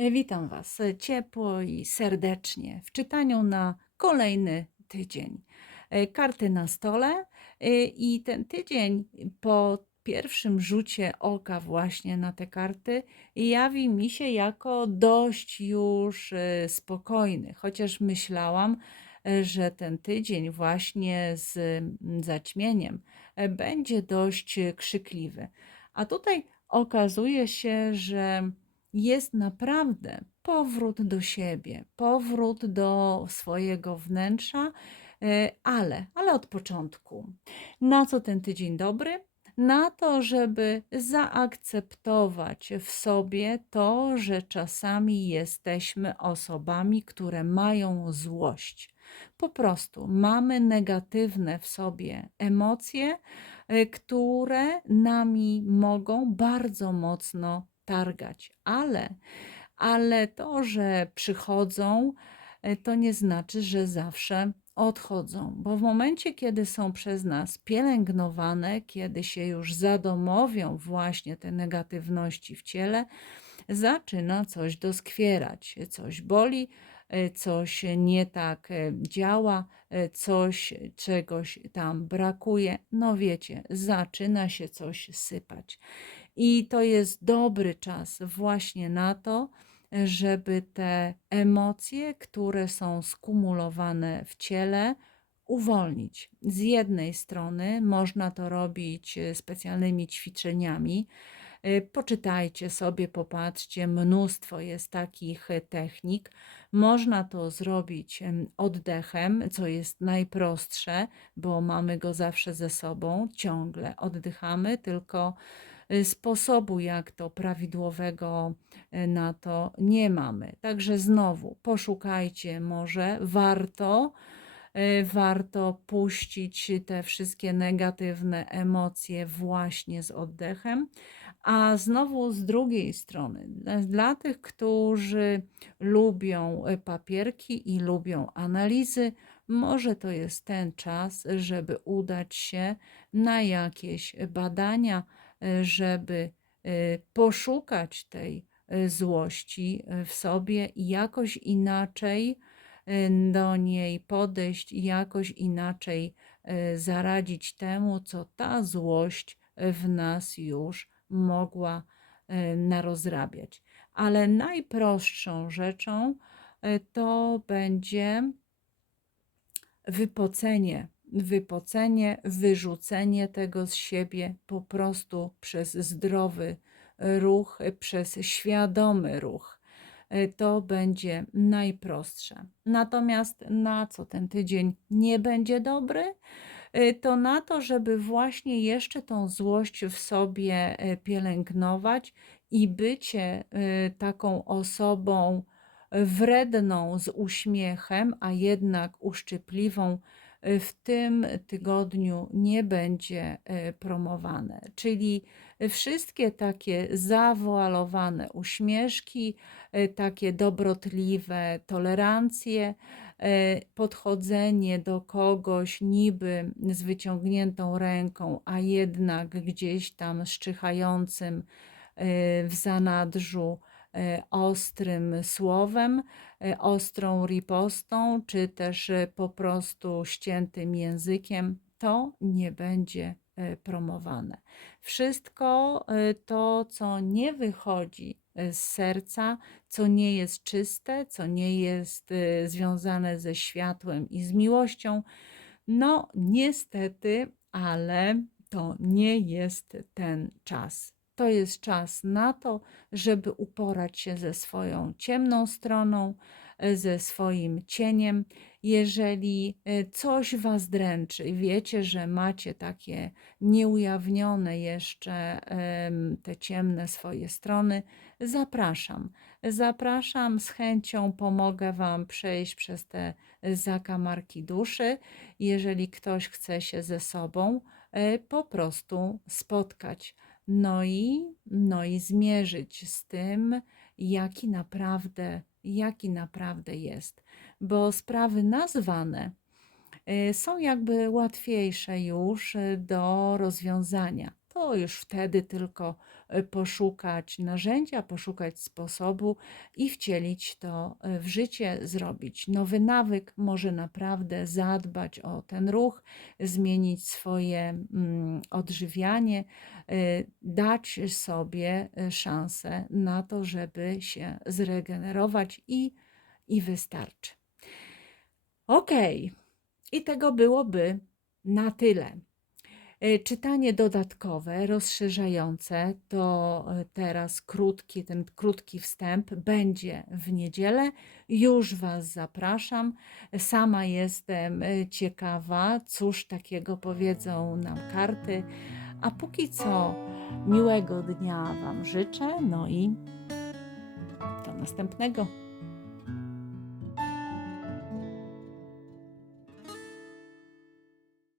E, Witam Was ciepło i serdecznie w czytaniu na kolejny tydzień. E, Karty na stole e, i ten tydzień po pierwszym rzucie oka właśnie na te karty jawi mi się jako dość już spokojny, chociaż myślałam, że ten tydzień właśnie z zaćmieniem będzie dość krzykliwy. A tutaj okazuje się, że jest naprawdę powrót do siebie, powrót do swojego wnętrza, e, ale, ale od początku. Na co ten tydzień dobry? Na to, żeby zaakceptować w sobie to, że czasami jesteśmy osobami, które mają złość. Po prostu mamy negatywne w sobie emocje, e, które nami mogą bardzo mocno targać, ale, ale to, że przychodzą, e, to nie znaczy, że zawsze odchodzą, bo w momencie, kiedy są przez nas pielęgnowane, kiedy się już zadomowią właśnie te negatywności w ciele, zaczyna coś doskwierać, coś boli, coś nie tak e, działa, e, coś, czegoś tam brakuje. No wiecie, zaczyna się coś sypać. I to jest dobry czas właśnie na to, żeby te emocje, które są skumulowane w ciele, uwolnić. Z jednej strony można to robić e, specjalnymi ćwiczeniami. E, Poczytajcie sobie, popatrzcie, mnóstwo jest takich e, technik. Można to zrobić em, oddechem, co jest najprostsze, bo mamy go zawsze ze sobą, ciągle oddychamy, tylko y, sposobu, jak to prawidłowego y, na to nie mamy. Także znowu poszukajcie, może warto, y, warto puścić te wszystkie negatywne emocje właśnie z oddechem. A znowu z drugiej strony, dla, tych, którzy lubią y, papierki i lubią analizy, może to jest ten czas, żeby udać się na jakieś badania, y, żeby y, poszukać tej złości w sobie i jakoś inaczej do niej podejść, jakoś inaczej zaradzić temu, co ta złość w nas już mogła y, narozrabiać. Ale najprostszą rzeczą y, to będzie wypocenie, wypocenie, wyrzucenie tego z siebie po prostu przez zdrowy ruch, przez świadomy ruch. E, To będzie najprostsze. Natomiast na co ten tydzień nie będzie dobry? E, To na to, żeby właśnie jeszcze tą złość w sobie e, pielęgnować i bycie e, taką osobą, wredną z uśmiechem, a jednak uszczypliwą, y, w tym tygodniu nie będzie y, promowane. Czyli wszystkie takie zawoalowane uśmieszki, y, takie dobrotliwe tolerancje, podchodzenie do kogoś niby z wyciągniętą ręką, a jednak gdzieś tam szczychającym w zanadrzu e, ostrym słowem, e, ostrą ripostą, czy też e, po prostu ściętym językiem, to nie będzie e, promowane. Wszystko e, to, co nie wychodzi e, z serca, co nie jest czyste, co nie jest e, związane ze światłem i z miłością, no niestety, ale to nie jest ten czas. To jest czas na to, żeby uporać się ze swoją ciemną stroną, e, ze swoim cieniem. Jeżeli e, coś was dręczy i wiecie, że macie takie nieujawnione jeszcze te ciemne swoje strony, zapraszam. Zapraszam, z chęcią pomogę wam przejść przez te zakamarki duszy. Jeżeli ktoś chce się ze sobą e, po prostu spotkać no i, no i zmierzyć z tym, jaki naprawdę, jaki naprawdę jest. Bo sprawy nazwane y, są jakby łatwiejsze już y, do rozwiązania. To już wtedy tylko e, poszukać narzędzia, poszukać sposobu i wcielić to e, w życie, zrobić nowy nawyk, może naprawdę zadbać o ten ruch, zmienić swoje mm, odżywianie, e, dać sobie szansę na to, żeby się zregenerować i, i wystarczy. Okej, i tego byłoby na tyle. E, Czytanie dodatkowe, rozszerzające, to e, teraz krótki, ten krótki wstęp będzie w niedzielę. Już Was zapraszam. Sama jestem e, ciekawa, cóż takiego powiedzą nam karty. A póki co, miłego dnia Wam życzę. No i do następnego.